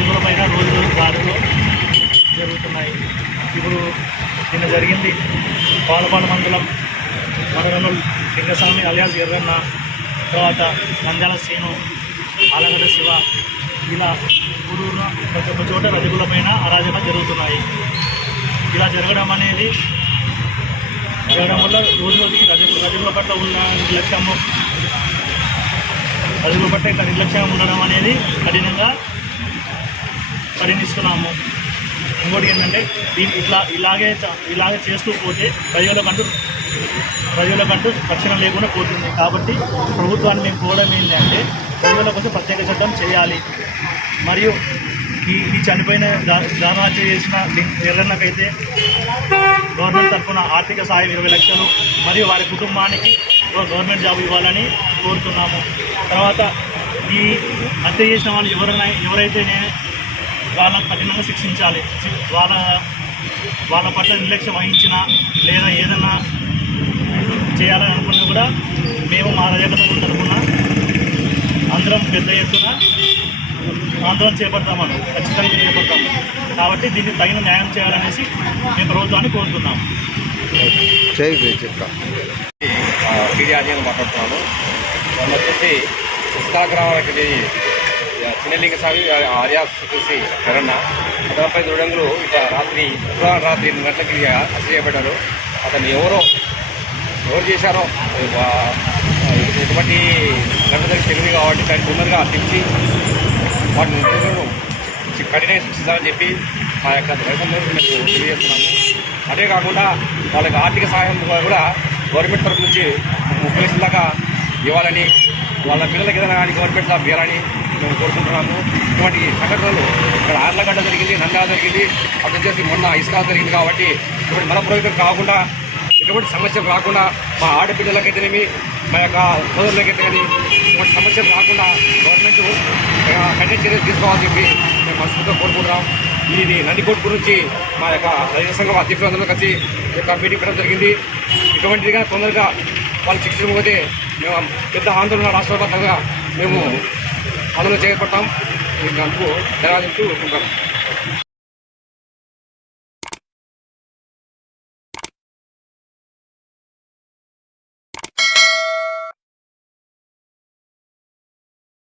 రైతులపైన రోజు రోజు దాడులు జరుగుతున్నాయి. ఇప్పుడు నిన్న జరిగింది పాలపాడు మండలం మడగనూరు లింగస్వామి అలియాస్ ఎర్రన్న, తర్వాత నంద్యాల శ్రీను, ఆలగడ్డ శివ, ఇలా ఊరూరున ప్రతి ఒక్క చోట రైతులపైన అరాజకం జరుగుతున్నాయి. ఇలా జరగడం వల్ల రోజు రోజుకి రైతుల పట్ల ఉన్న నిర్లక్ష్యం ఉండడం అనేది కఠినంగా పరిగణిస్తున్నాము. ఇంకోటి ఏంటంటే ఇలాగే చేస్తూ పోతే ప్రజలకంటూ రక్షణ లేకుండా పోతుంది. కాబట్టి ప్రభుత్వాన్ని మేము కోరడం ఏంటంటే ప్రజల కోసం ప్రత్యేక చట్టం చేయాలి. మరియు ఈ చనిపోయిన దానాహత్య చేసిన ఎర్రన్నకైతే గవర్నమెంట్ తరఫున ఆర్థిక సాయం 20 లక్షలు మరియు వారి కుటుంబానికి గవర్నమెంట్ జాబ్ ఇవ్వాలని కోరుతున్నాము. తర్వాత ఈ హత్య చేసిన వాళ్ళు ఎవరైతేనే వాళ్ళని కఠినంగా శిక్షించాలి. వాళ్ళ పట్ల నిర్లక్ష్యం వహించినా లేదా ఏదైనా చేయాలని అనుకున్నా కూడా మేము మా రజకత తరఫున అందరం పెద్ద ఎత్తున ఆందోళన చేపడతామని ఖచ్చితంగా చేపడతాము. కాబట్టి దీనికి తగిన న్యాయం చేయాలనేసి మేము ప్రభుత్వాన్ని కోరుతున్నాము. సిడిఆర్జీ అని మాట్లాడుతున్నాను. మొన్న వచ్చేసి ఇస్కా గ్రామానికి చిన్నలింగస్వామి ఆర్యాస్ వచ్చేసి ఎర్రన్న అతనిపై దుర్డంగులు రాత్రి 2 గంటలకి హత్య చేయబడ్డారు. అతను ఎవరు చేశారో ఎటువంటి గంటలకి తెలివి కాబట్టి దాన్ని తొందరగా తెచ్చి వాటి నిందితులను కఠినంగా శిక్షించాలని చెప్పి మా యొక్క రైతులందరూ మేము తెలియజేస్తున్నాము. అదే కాకుండా వాళ్ళకి ఆర్థిక సహాయం కూడా గవర్నమెంట్ తరఫు నుంచి 30 లక్షల దాకా ఇవ్వాలని, వాళ్ళ పిల్లలకి ఏదైనా కానీ గవర్నమెంట్ జాబ్ ఇవ్వాలని మేము కోరుకుంటున్నాము. ఇటువంటి సంఘటనలు ఇక్కడ ఆర్లగడ్డ జరిగింది, నంద్యాల జరిగింది, అటు వచ్చేసి మొన్న ఇసుక జరిగింది. కాబట్టి ఇటువంటి మలప్రయోగం కాకుండా ఎటువంటి సమస్యలు రాకుండా మా ఆడపిల్లలకైతేనేమి మా యొక్క సోదరులకైతే కానీ ఇటువంటి సమస్యలు రాకుండా గవర్నమెంట్ కఠిన చర్యలు తీసుకోవాలని చెప్పి మేము మనస్ఫూర్తిగా కోరుకుంటున్నాం. ఇది నందికోట్ గురించి మా యొక్క రైతు సంఘం అధ్యక్షులందరూ కలిసి యొక్క మీటింగ్ పెట్టడం జరిగింది. ఇటువంటిదిగా తొందరగా వాళ్ళు శిక్షించకపోతే మేము పెద్ద ఆందోళన రాష్ట్రవ్యాప్తంగా మేము ఆందోళన చేపడతాం. అందుకు ధన్యవాదాలు.